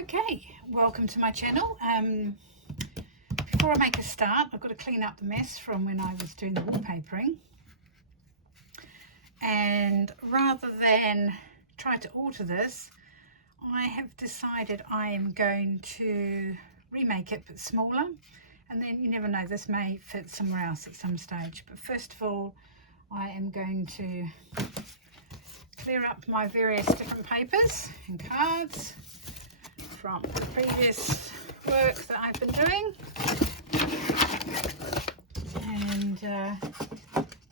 Okay, welcome to my channel. Before I make a start, I've got to clean up the mess from when I was doing the wallpapering. And rather than try to alter this, I have decided I am going to remake it but smaller. And then you never know, this may fit somewhere else at some stage. But first of all, I am going to clear up my various different papers and cards from previous work that I've been doing, and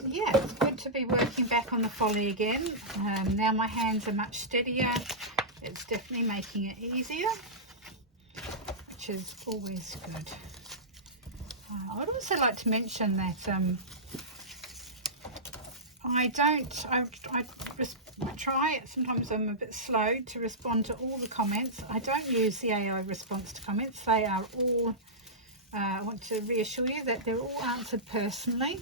yeah, it's good to be working back on the Folly again. Now my hands are much steadier. It's definitely making it easier, which is always good. I would also like to mention that I try, sometimes I'm a bit slow to respond to all the comments. I don't use the AI response to comments. They are all, I want to reassure you that they're all answered personally.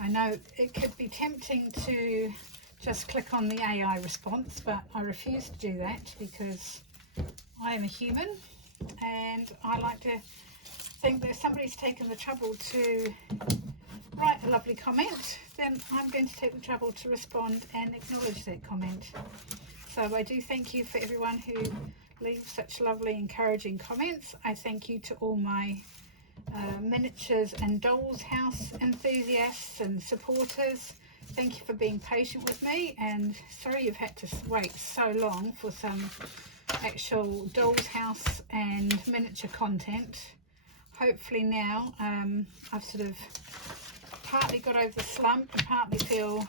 I know it could be tempting to just click on the AI response, but I refuse to do that because I am a human and I like to think that if somebody's taken the trouble to write a lovely comment, then I'm going to take the trouble to respond and acknowledge that comment. So I do thank you for everyone who leaves such lovely encouraging comments. I thank you to all my miniatures and dolls house enthusiasts and supporters. Thank you for being patient with me, and sorry you've had to wait so long for some actual dolls house and miniature content. Hopefully now I've sort of partly got over the slump and partly feel,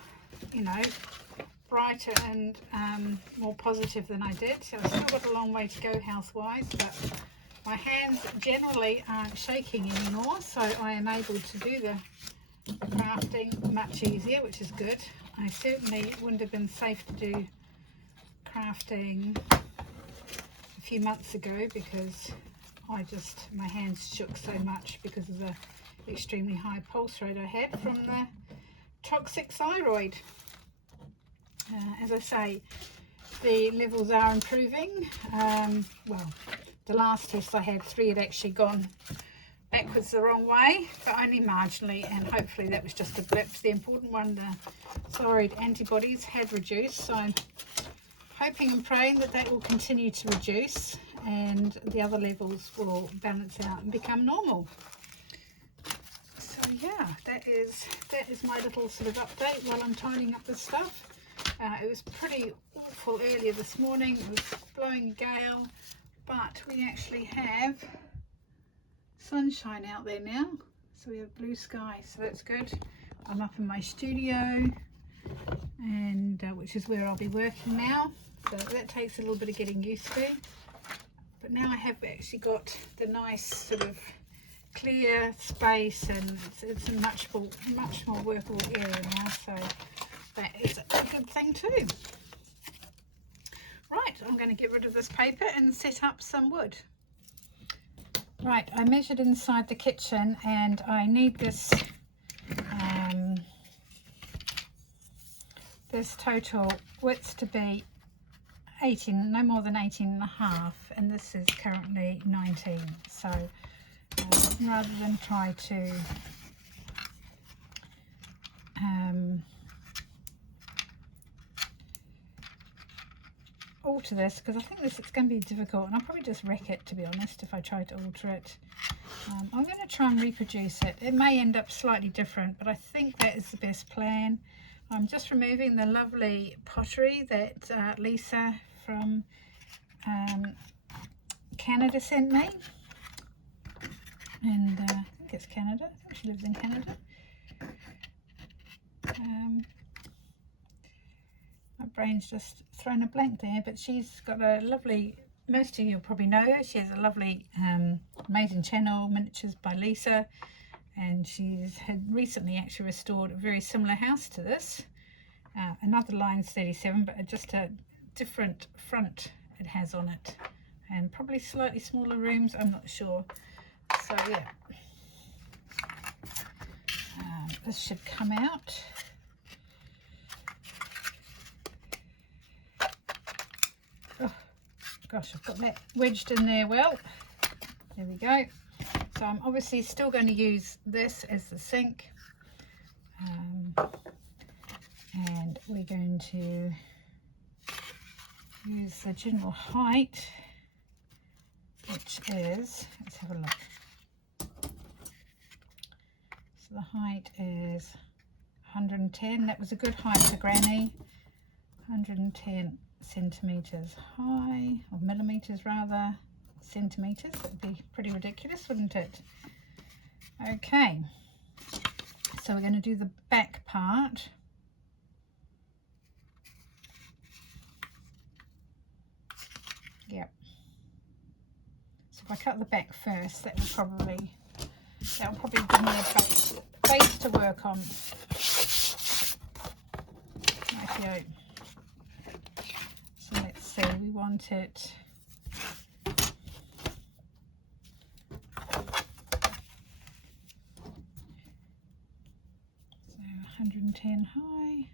you know, brighter and more positive than I did. So I've still got a long way to go health-wise, but my hands generally aren't shaking anymore, so I am able to do the crafting much easier, which is good. I certainly wouldn't have been safe to do crafting a few months ago because my hands shook so much because of the extremely high pulse rate I had from the toxic thyroid. As I say, the levels are improving. Well, the last test I had, 3 had actually gone backwards the wrong way, but only marginally, and hopefully that was just a blip. The important one, the thyroid antibodies had reduced, so I'm hoping and praying that that will continue to reduce and the other levels will balance out and become normal. So yeah, that is my little sort of update while I'm tidying up this stuff. It was pretty awful earlier this morning. It was blowing a gale, but we actually have sunshine out there now, so we have blue sky, so that's good. I'm up in my studio, and which is where I'll be working now, so that takes a little bit of getting used to, but now I have actually got the nice sort of clear space, and it's a much more workable area now, so that is a good thing too. Right, I'm going to get rid of this paper and set up some wood. Right, I measured inside the kitchen and I need this this total width to be 18, no more than 18.5, and this is currently 19, so rather than try to alter this, because I think it's going to be difficult, and I'll probably just wreck it, to be honest, if I try to alter it. I'm going to try and reproduce it. It may end up slightly different, but I think that is the best plan. I'm just removing the lovely pottery that Lisa from Canada sent me, and I think it's Canada. I think she lives in Canada. My brain's just thrown a blank there, but she's got a lovely, most of you will probably know her, she has a lovely amazing channel, Miniatures by Lisa, and she's had recently actually restored a very similar house to this, another Lines 37, but just a different front it has on it, and probably slightly smaller rooms, I'm not sure. So yeah, this should come out. gosh, I've got that wedged in there well. There we go. So I'm obviously still going to use this as the sink. And we're going to use the general height, which is, let's have a look. So the height is 110. That was a good height for Granny. 110 centimetres high, or millimetres rather, centimetres. That would be pretty ridiculous, wouldn't it? Okay, so we're going to do the back part. Yep. So if I cut the back first, that will probably give me a base to work on. Okay. So let's see, we want it so 110 high.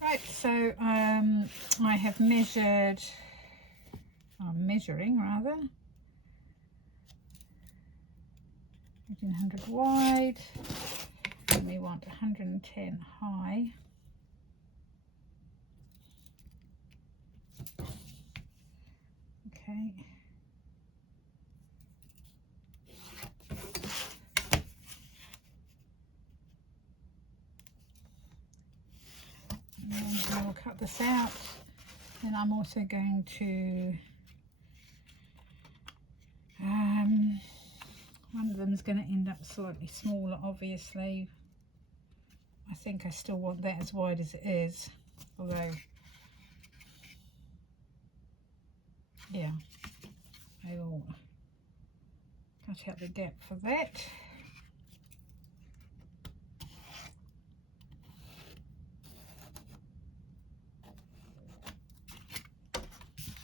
Right, so I have measured, I'm measuring rather, 1800 wide, and we want 110 high. Okay. And I will cut this out, and I'm also going to one of them is going to end up slightly smaller, obviously. I think I still want that as wide as it is, although yeah, I will cut out the gap for that.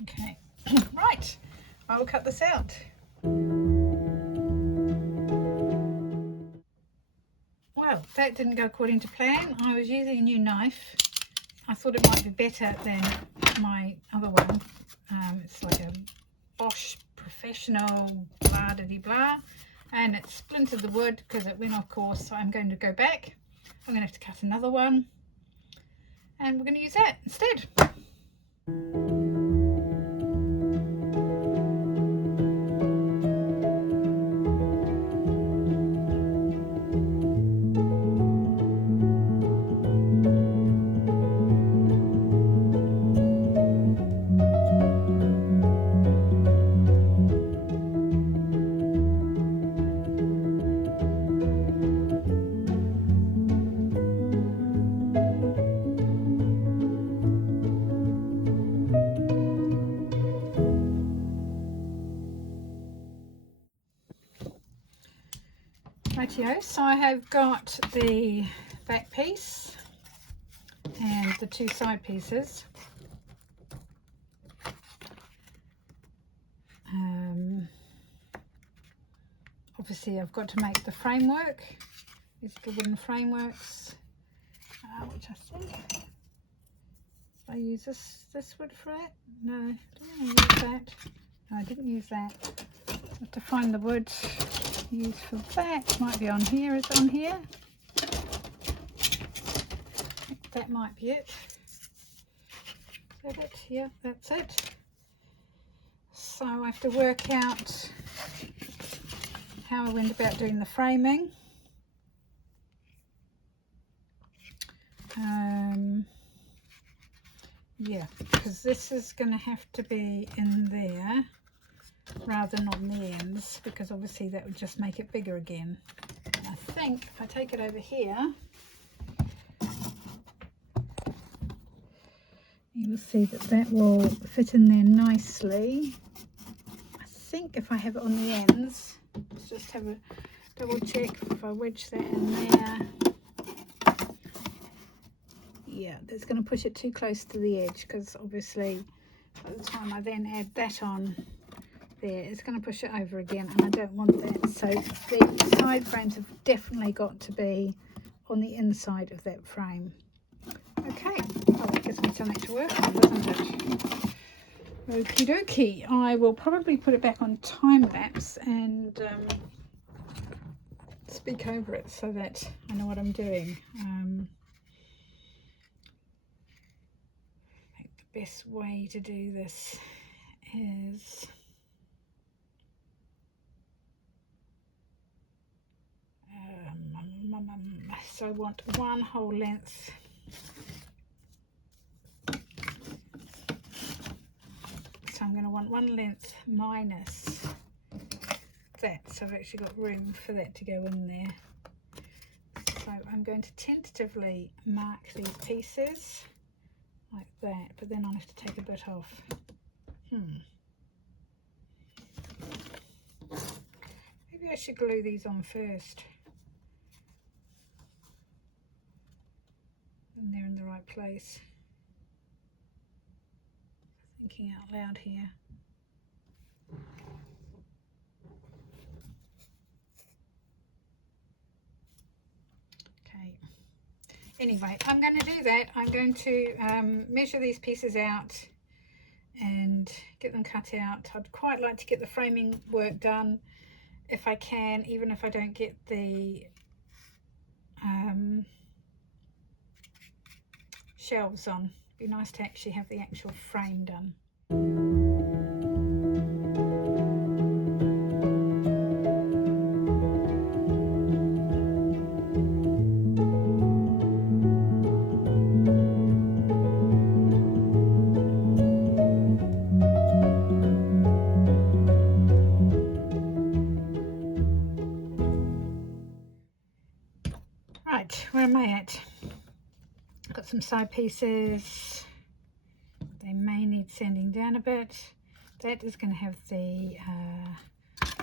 Okay, right, I will cut this out. Well, that didn't go according to plan. I was using a new knife. I thought it might be better than my other one. It's like a Bosch Professional blah diddy blah, and it splintered the wood because it went off course. So I'm going to go back. I'm going to have to cut another one, and we're going to use that instead. Rightio, so I have got the back piece and the two side pieces. Obviously I've got to make the framework, these little wooden frameworks, which I think I use this wood for it. No, I didn't use that. No, I didn't use that. I have to find the wood used for that. Might be on here. Is it on here? That might be it. Is that it? Yeah, that's it. So I have to work out how I went about doing the framing. Yeah, because this is going to have to be in there rather than on the ends, because obviously that would just make it bigger again. And I think if I take it over here, you will see that that will fit in there nicely. I think if I have it on the ends, let's just have a double check if I wedge that in there. Yeah, that's going to push it too close to the edge, because obviously by the time I then add that on, there, it's going to push it over again, and I don't want that. So the side frames have definitely got to be on the inside of that frame. Okay, well, that gives me something to work on, doesn't it? Okie dokie. I will probably put it back on time lapse and speak over it so that I know what I'm doing. I think the best way to do this is so I want one whole length. So I'm going to want one length minus that, so I've actually got room for that to go in there. So I'm going to tentatively mark these pieces like that, but then I'll have to take a bit off. Maybe I should glue these on first. And they're in the right place. Thinking out loud here. Okay. Anyway, I'm going to do that. I'm going to measure these pieces out and get them cut out. I'd quite like to get the framing work done if I can, even if I don't get the shelves on. It'd be nice to actually have the actual frame done. Right, where am I at? Got some side pieces. They may need sanding down a bit. That is going to have the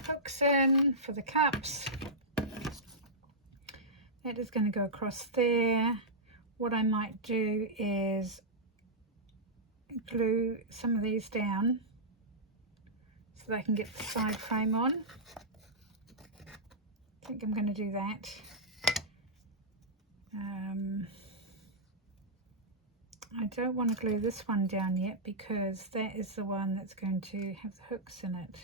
hooks in for the cups. That is going to go across there. What I might do is glue some of these down so that I can get the side frame on. I think I'm going to do that. I don't want to glue this one down yet because that is the one that's going to have the hooks in it.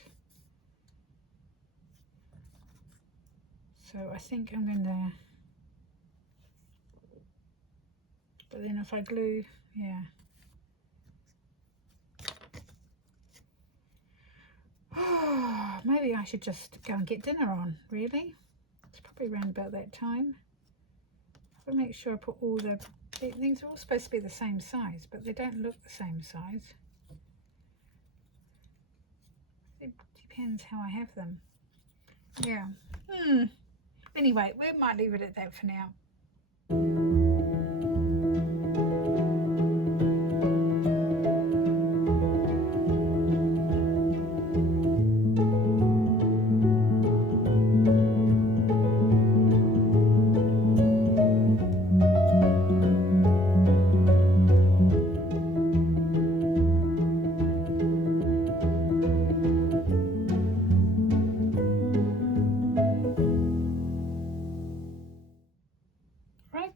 So I think I'm going to, but then if I glue, yeah. Maybe I should just go and get dinner on, really. It's probably around about that time. I've got to make sure I put all the, these are all supposed to be the same size, but they don't look the same size. It depends how I have them. Yeah. Anyway, we might leave it at that for now.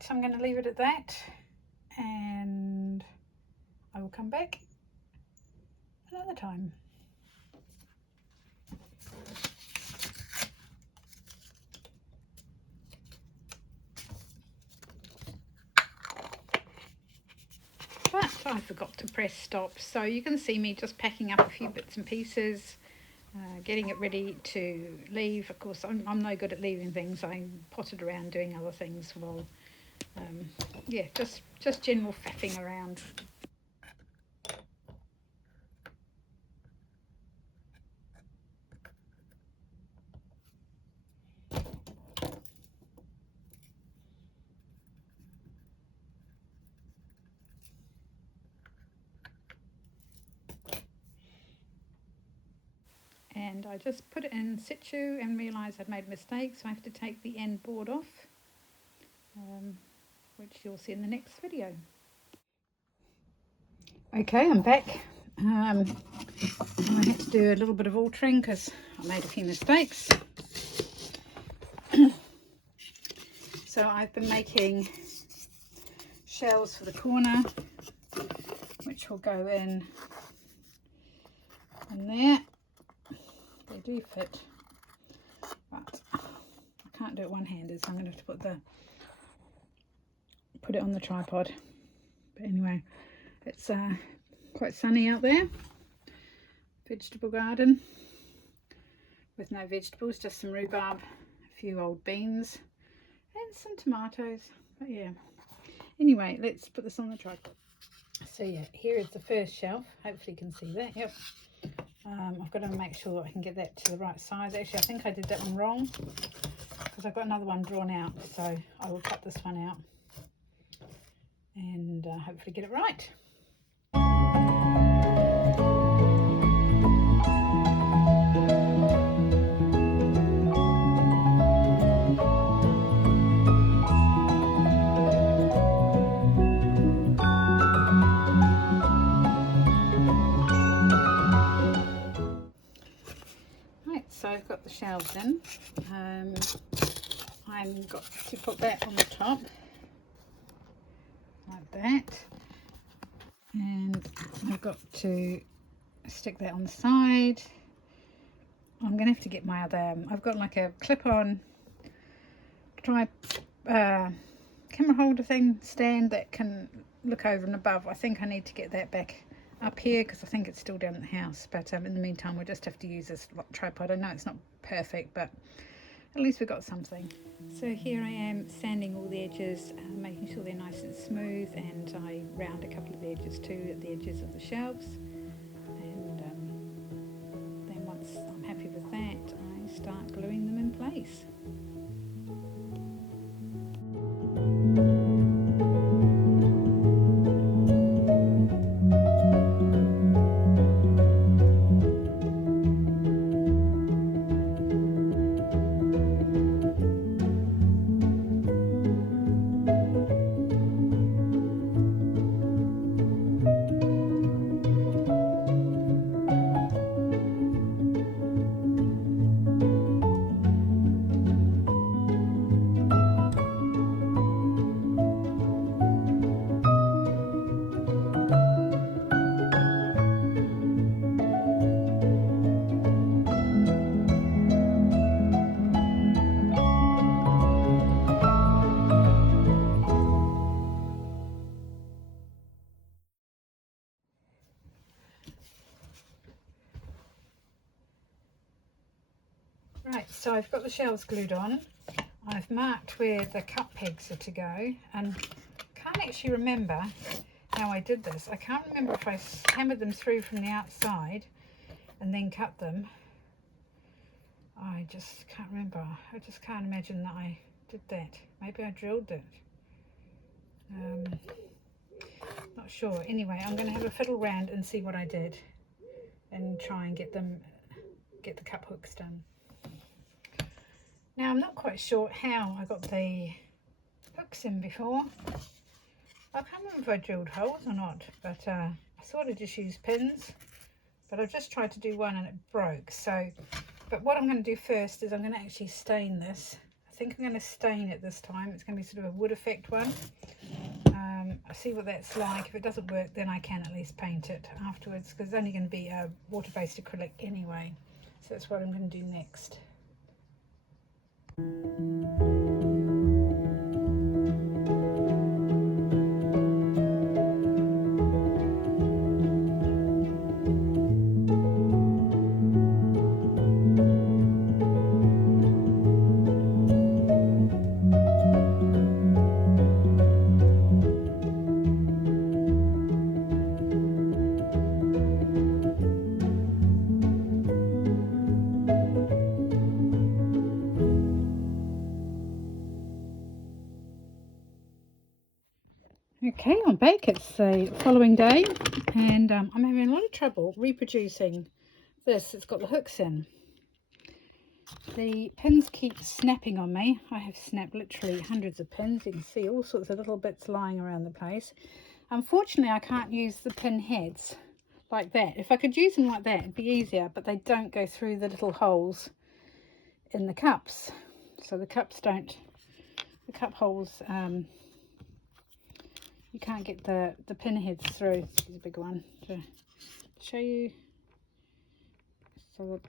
So I'm going to leave it at that, and I will come back another time. But I forgot to press stop, so you can see me just packing up a few bits and pieces, getting it ready to leave. Of course, I'm no good at leaving things. I potted around doing other things while yeah, just general faffing around. And I just put it in situ and realised I'd made a mistake, so I have to take the end board off, which you'll see in the next video. Okay, I'm back, I had to do a little bit of altering because I made a few mistakes. So I've been making shelves for the corner, which will go in there. They do fit, but I can't do it one-handed, so I'm going to have to put it on the tripod. But anyway, it's quite sunny out there. Vegetable garden with no vegetables, just some rhubarb, a few old beans and some tomatoes. But yeah, anyway, let's put this on the tripod. So yeah, here is the first shelf. Hopefully you can see that. Yep. I've got to make sure I can get that to the right size. Actually, I think I did that one wrong because I've got another one drawn out, so I will cut this one out and hopefully get it right. So I've got the shelves in. I've got to put that on the top like that, and I've got to stick that on the side. I'm gonna have to get my other, I've got like a clip-on camera holder thing stand that can look over and above. I think I need to get that back up here because I think it's still down at the house, but in the meantime we'll just have to use this tripod. I know it's not perfect, but at least we've got something. So here I am sanding all the edges, making sure they're nice and smooth, and I round a couple of the edges too at the edges of the shelves, and then once I'm happy with that, I start gluing them in place. Right, so I've got the shelves glued on. I've marked where the cut pegs are to go, and can't actually remember how I did this. I can't remember if I hammered them through from the outside and then cut them. I just can't remember. I just can't imagine that I did that. Maybe I drilled it. Not sure. Anyway, I'm going to have a fiddle round and see what I did and try and get the cup hooks done. Now I'm not quite sure how I got the hooks in before. I can't remember if I drilled holes or not, but I thought I just used pins, but I've just tried to do one and it broke. So, but what I'm going to do first is I'm going to actually stain this. I think I'm going to stain it this time. It's going to be sort of a wood effect one. I'll see what that's like. If it doesn't work, then I can at least paint it afterwards, because it's only going to be a water-based acrylic anyway. So that's what I'm going to do next. Okay, I'm back. It's the following day, and I'm having a lot of trouble reproducing this. It's got the hooks in. The pins keep snapping on me. I have snapped literally hundreds of pins. You can see all sorts of little bits lying around the place. Unfortunately, I can't use the pin heads like that. If I could use them like that, it'd be easier, but they don't go through the little holes in the cups. So the cups don't, the cup holes, you can't get the pin heads through. This is a big one to show you. So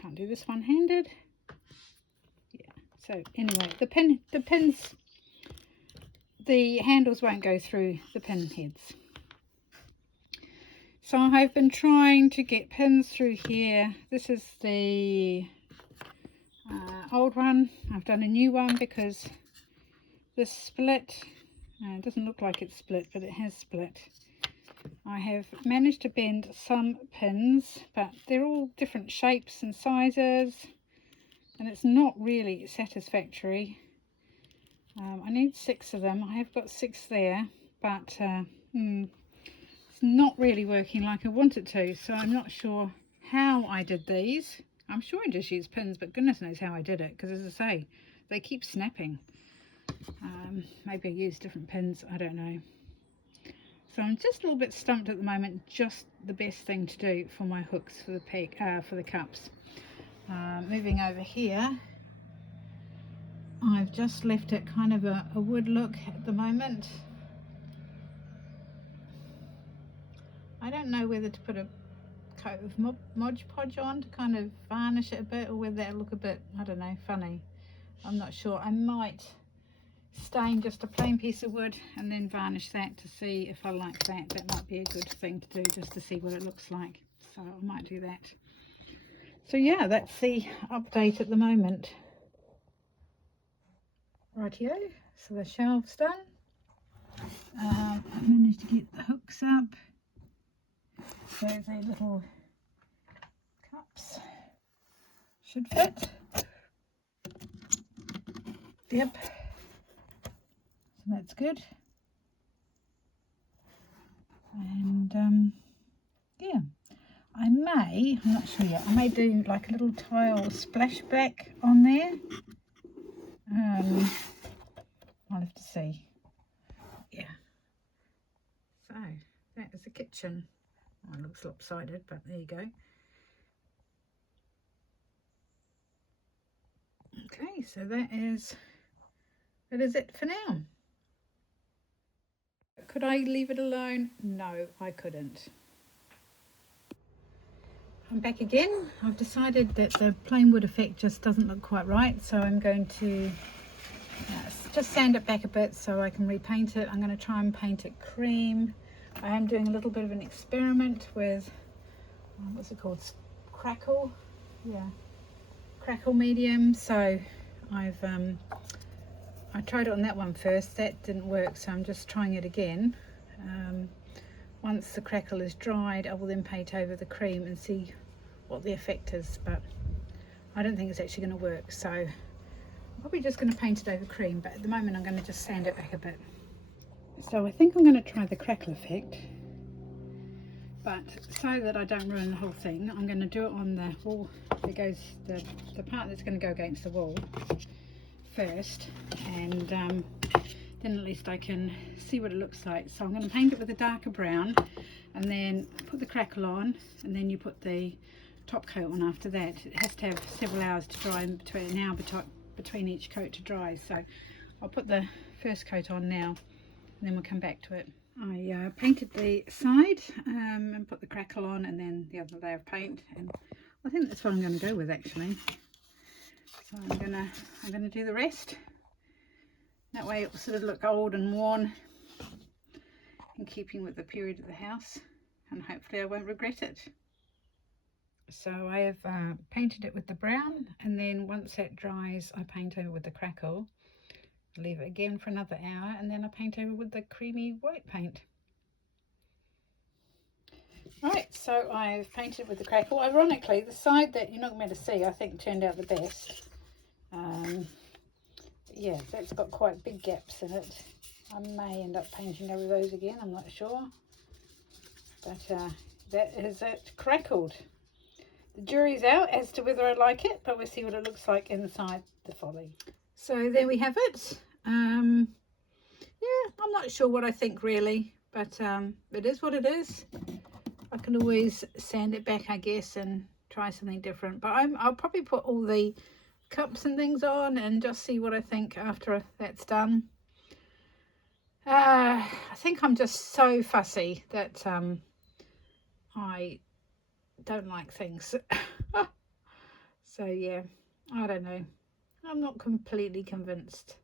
can't do this one handed. Yeah. So anyway, the pins, the handles won't go through the pin heads. So I've been trying to get pins through here. This is the old one. I've done a new one because this split, it doesn't look like it's split, but it has split. I have managed to bend some pins, but they're all different shapes and sizes, and it's not really satisfactory. I need 6 of them. I have got 6 there, but it's not really working like I want it to, so I'm not sure how I did these. I'm sure I just used pins, but goodness knows how I did it, because as I say, they keep snapping. Maybe I used different pins, I don't know. So I'm just a little bit stumped at the moment, just the best thing to do for my hooks for the cups. Moving over here, I've just left it kind of a wood look at the moment. I don't know whether to put a coat of Mod Podge on to kind of varnish it a bit, or whether that'll look a bit, I don't know, funny. I'm not sure. I might stain just a plain piece of wood and then varnish that to see if I like that. That might be a good thing to do, just to see what it looks like. So I might do that. So yeah, that's the update at the moment. Rightio, so the shelves done. I managed to get the hooks up. So the little cups should fit. Yep. So that's good. And yeah, I'm not sure yet, I may do like a little tile splashback on there. I'll have to see. Yeah. So that is the kitchen. Oh, it looks lopsided, but there you go. Okay, so that is it for now. Could I leave it alone? No, I couldn't. I'm back again. I've decided that the plain wood effect just doesn't look quite right, so I'm going to just sand it back a bit so I can repaint it. I'm going to try and paint it cream. I am doing a little bit of an experiment with, what's it called, crackle? Yeah, crackle medium. So I tried it on that one first. That didn't work, so I'm just trying it again. Once the crackle is dried, I will then paint over the cream and see what the effect is, but I don't think it's actually going to work, so I'm probably just going to paint it over cream, but at the moment I'm going to just sand it back a bit. So I think I'm going to try the crackle effect, but so that I don't ruin the whole thing, I'm going to do it on the wall. There goes the part that's going to go against the wall first, and then at least I can see what it looks like. So I'm going to paint it with a darker brown and then put the crackle on, and then you put the top coat on after that. It has to have several hours to dry, between each coat to dry, so I'll put the first coat on now and then we'll come back to it. I painted the side and put the crackle on, and then the other layer of paint, and I think that's what I'm going to go with actually. So I'm gonna do the rest. That way it will sort of look old and worn, in keeping with the period of the house, and hopefully I won't regret it. So I have painted it with the brown, and then once that dries I paint over with the crackle, leave it again for another hour, and then I paint over with the creamy white paint. Right, so I've painted with the crackle. Ironically, the side that you're not going to be able to see, I think turned out the best. Yeah, that's got quite big gaps in it. I may end up painting over those again, I'm not sure. But that is it crackled. The jury's out as to whether I like it, but we'll see what it looks like inside the Folly. So there we have it. Yeah, I'm not sure what I think really, but it is what it is. I I can always sand it back, I guess, and try something different. But I'll probably put all the cups and things on and just see what I think after that's done. I think I'm just so fussy that I don't like things. So yeah, I don't know. I'm not completely convinced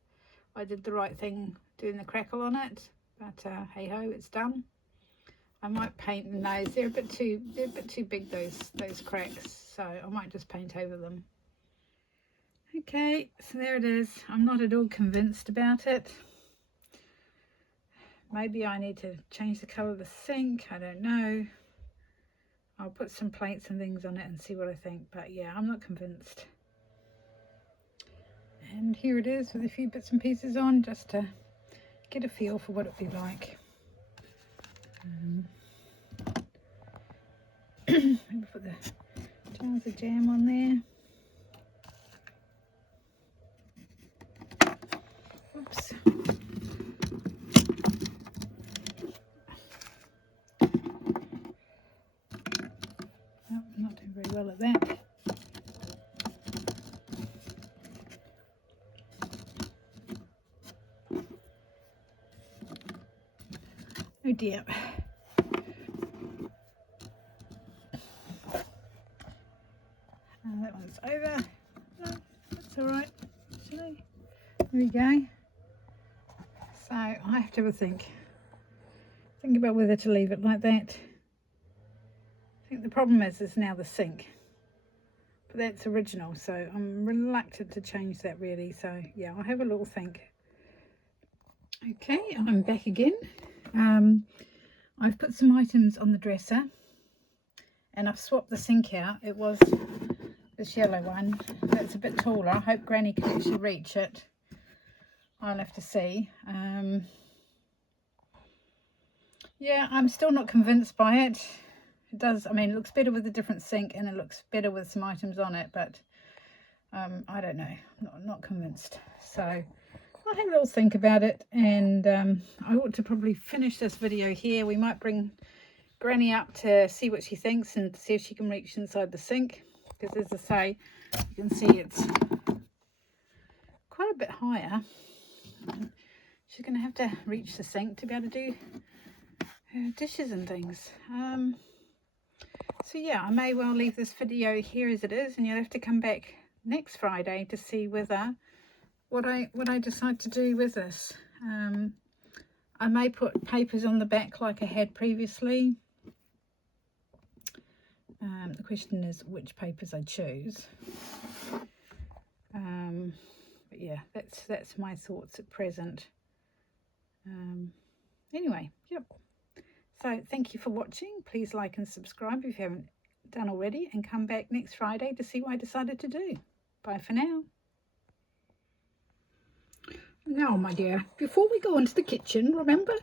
I did the right thing doing the crackle on it, but hey ho, it's done. I might paint the nose. They're a bit too big, those cracks, so I might just paint over them. Okay, so there it is. I'm not at all convinced about it. Maybe I need to change the colour of the sink, I don't know. I'll put some plates and things on it and see what I think, but yeah, I'm not convinced. And here it is with a few bits and pieces on, just to get a feel for what it'd be like. Maybe put the jars of jam on there. Oops. Oh, I'm not doing very well at that. Oh dear. That one's over. No, that's all right. Actually, there we go. So I have to have a think about whether to leave it like that. I think the problem is now the sink, but that's original, so I'm reluctant to change that really. So yeah, I'll have a little think. Okay, I'm back again. I've put some items on the dresser and I've swapped the sink out. It was this yellow one that's a bit taller. I hope Granny can actually reach it. I'll have to see. Yeah, I'm still not convinced by it. It does, I mean, it looks better with a different sink and it looks better with some items on it, but I don't know. I'm not convinced. So I'll have a little think about it, and I ought to probably finish this video here. We might bring Granny up to see what she thinks and see if she can reach inside the sink, because as I say, you can see it's quite a bit higher. She's going to have to reach the sink to be able to do her dishes and things. So yeah, I may well leave this video here as it is, and you'll have to come back next Friday to see whether what I decide to do with this. I may put papers on the back like I had previously. The question is which papers I choose. But yeah, that's my thoughts at present. Anyway, yep. So thank you for watching. Please like and subscribe if you haven't done already, and come back next Friday to see what I decided to do. Bye for now. Now, my dear, before we go into the kitchen, remember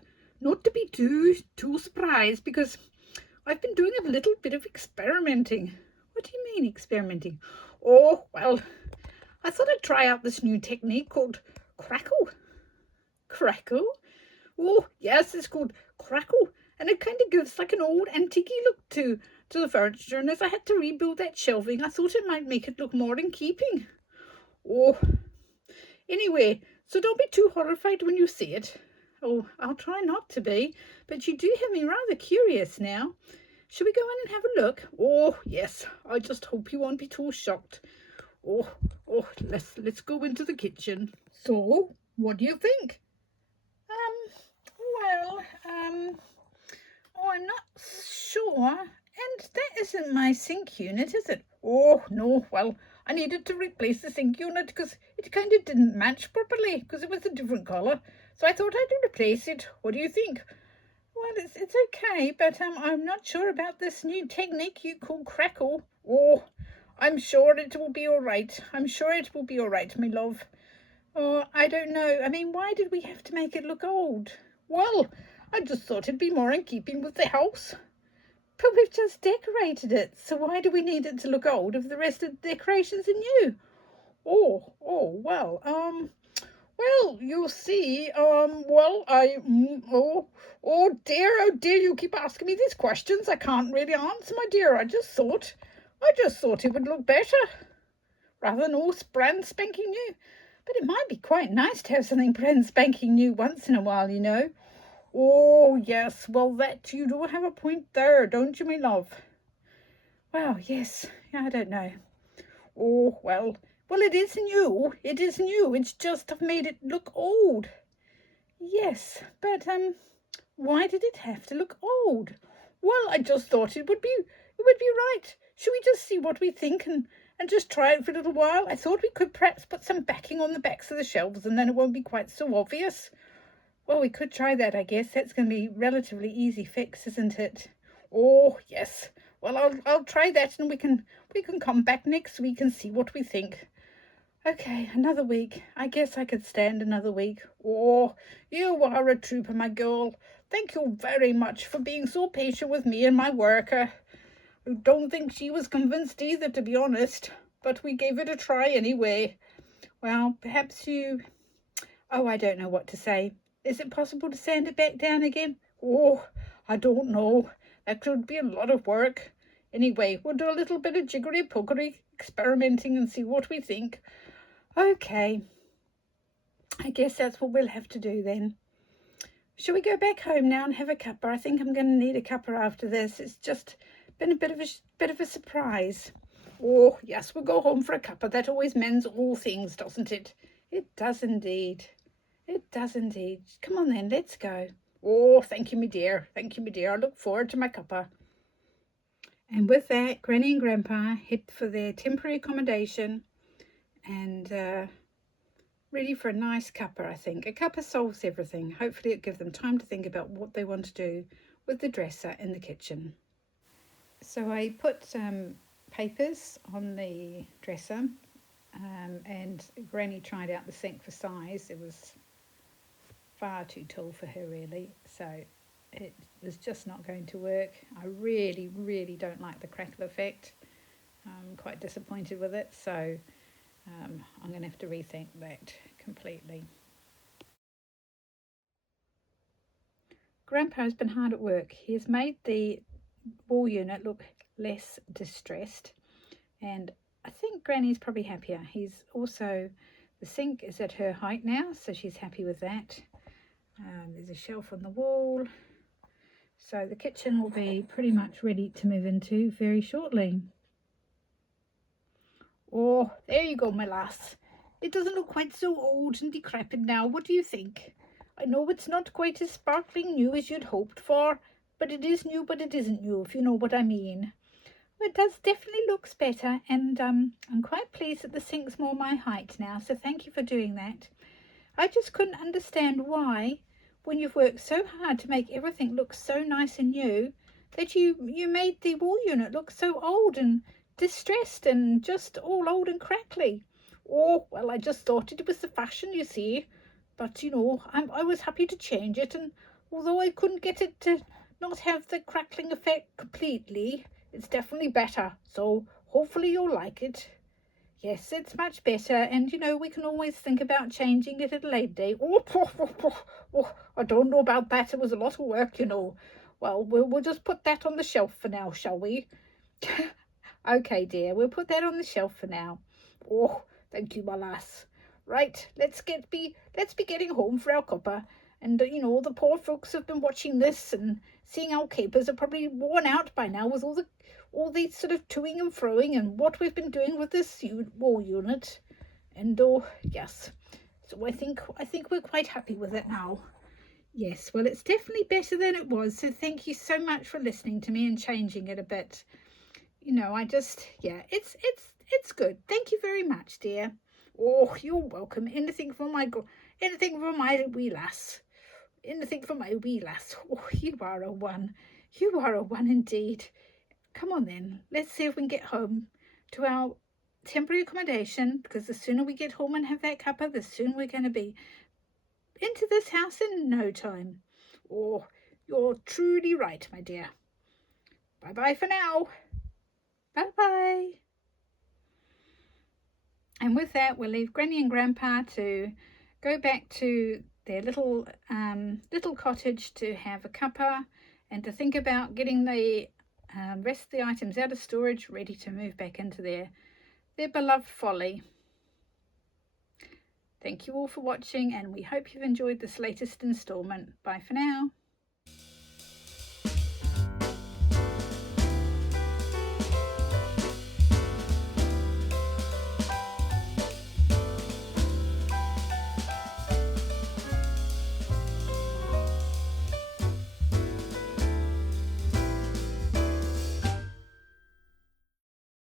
not to be too surprised, because I've been doing a little bit of experimenting. What do you mean experimenting? Oh, well, I thought I'd try out this new technique called crackle. Crackle? Oh, yes, it's called crackle, and it kind of gives like an old antique look to the furniture, and as I had to rebuild that shelving, I thought it might make it look more in keeping. Oh, anyway, so don't be too horrified when you see it. Oh, I'll try not to be, but you do have me rather curious now. Shall we go in and have a look? Oh, yes, I just hope you won't be too shocked. Oh, let's go into the kitchen. So, what do you think? Oh, I'm not sure. And that isn't my sink unit, is it? Oh, no, well, I needed to replace the sink unit because it kind of didn't match properly because it was a different colour. So I thought I'd replace it. What do you think? Well, it's okay, but I'm not sure about this new technique you call crackle. Oh, I'm sure it will be all right. I'm sure it will be all right, my love. Oh, I don't know. I mean, why did we have to make it look old? Well, I just thought it'd be more in keeping with the house. But we've just decorated it, so why do we need it to look old if the rest of the decorations are new? Oh, well, Well, you see, oh dear, you keep asking me these questions I can't really answer, my dear. I just thought it would look better, rather than all brand spanking new. But it might be quite nice to have something brand spanking new once in a while, you know. Oh, yes, well, that you do have a point there, don't you, my love? Well, yes, I don't know. Oh, well, it is new. It is new. It's just I've made it look old. Yes, but why did it have to look old? Well, I just thought it would be right. Should we just see what we think and just try it for a little while? I thought we could perhaps put some backing on the backs of the shelves and then it won't be quite so obvious. Well, we could try that, I guess. That's going to be relatively easy fix, isn't it? Oh, yes. Well, I'll try that and we can come back next week and see what we think. Okay, another week. I guess I could stand another week. Oh, you are a trooper, my girl. Thank you very much for being so patient with me and my work. I don't think she was convinced either, to be honest, but we gave it a try anyway. Well, perhaps you... Oh, I don't know what to say. Is it possible to sand it back down again? Oh, I don't know. That could be a lot of work. Anyway, we'll do a little bit of jiggery-pokery experimenting and see what we think. Okay, I guess that's what we'll have to do then. Shall we go back home now and have a cuppa? I think I'm going to need a cuppa after this. It's just been a bit of a surprise. Oh, yes, we'll go home for a cuppa. That always mends all things, doesn't it? It does indeed. It does indeed. Come on then, let's go. Oh, thank you, my dear. Thank you, my dear. I look forward to my cuppa. And with that, Granny and Grandpa head for their temporary accommodation and ready for a nice cuppa, I think. A cuppa solves everything. Hopefully it'll give them time to think about what they want to do with the dresser in the kitchen. So I put papers on the dresser and Granny tried out the sink for size. It was far too tall for her really, so it was just not going to work. I really don't like the crackle effect. I'm quite disappointed with it, so I'm going to have to rethink that completely. Grandpa's been hard at work. He has made the wall unit look less distressed, and I think Granny's probably happier. He's also, the sink is at her height now, so she's happy with that. There's a shelf on the wall, so the kitchen will be pretty much ready to move into very shortly. Oh, there you go, my lass. It doesn't look quite so old and decrepit now. What do you think? I know it's not quite as sparkling new as you'd hoped for, but it is new, but it isn't new, if you know what I mean. Well, it does definitely looks better, and I'm quite pleased that the sink's more my height now, so thank you for doing that. I just couldn't understand why, when you've worked so hard to make everything look so nice and new, that you made the wall unit look so old and distressed and just all old and crackly. Oh, well, I just thought it was the fashion, you see. But, you know, I was happy to change it, and although I couldn't get it to not have the crackling effect completely, it's definitely better. So hopefully you'll like it. Yes, it's much better, and you know, we can always think about changing it at a later date. Oh, I don't know about that. It was a lot of work, you know. Well, we'll just put that on the shelf for now, shall we? Okay, dear, we'll put that on the shelf for now. Oh, thank you, my lass. Right, let's be getting home for our cuppa. And you know, the poor folks have been watching this and seeing our capers are probably worn out by now with all the sort of toing and froing and what we've been doing with this wall unit. And oh yes, so I think we're quite happy with it now. Yes, well, it's definitely better than it was. So thank you so much for listening to me and changing it a bit. You know, it's good. Thank you very much, dear. Oh, you're welcome. Anything for my wee lass. Anything for my wee lass. Oh, you are a one. You are a one indeed. Come on then. Let's see if we can get home to our temporary accommodation, because the sooner we get home and have that cuppa, the sooner we're going to be into this house in no time. Oh, you're truly right, my dear. Bye-bye for now. Bye-bye. And with that, we'll leave Granny and Grandpa to go back to their little cottage to have a cuppa and to think about getting the rest of the items out of storage, ready to move back into their beloved Folly. Thank you all for watching, and we hope you've enjoyed this latest installment. Bye for now.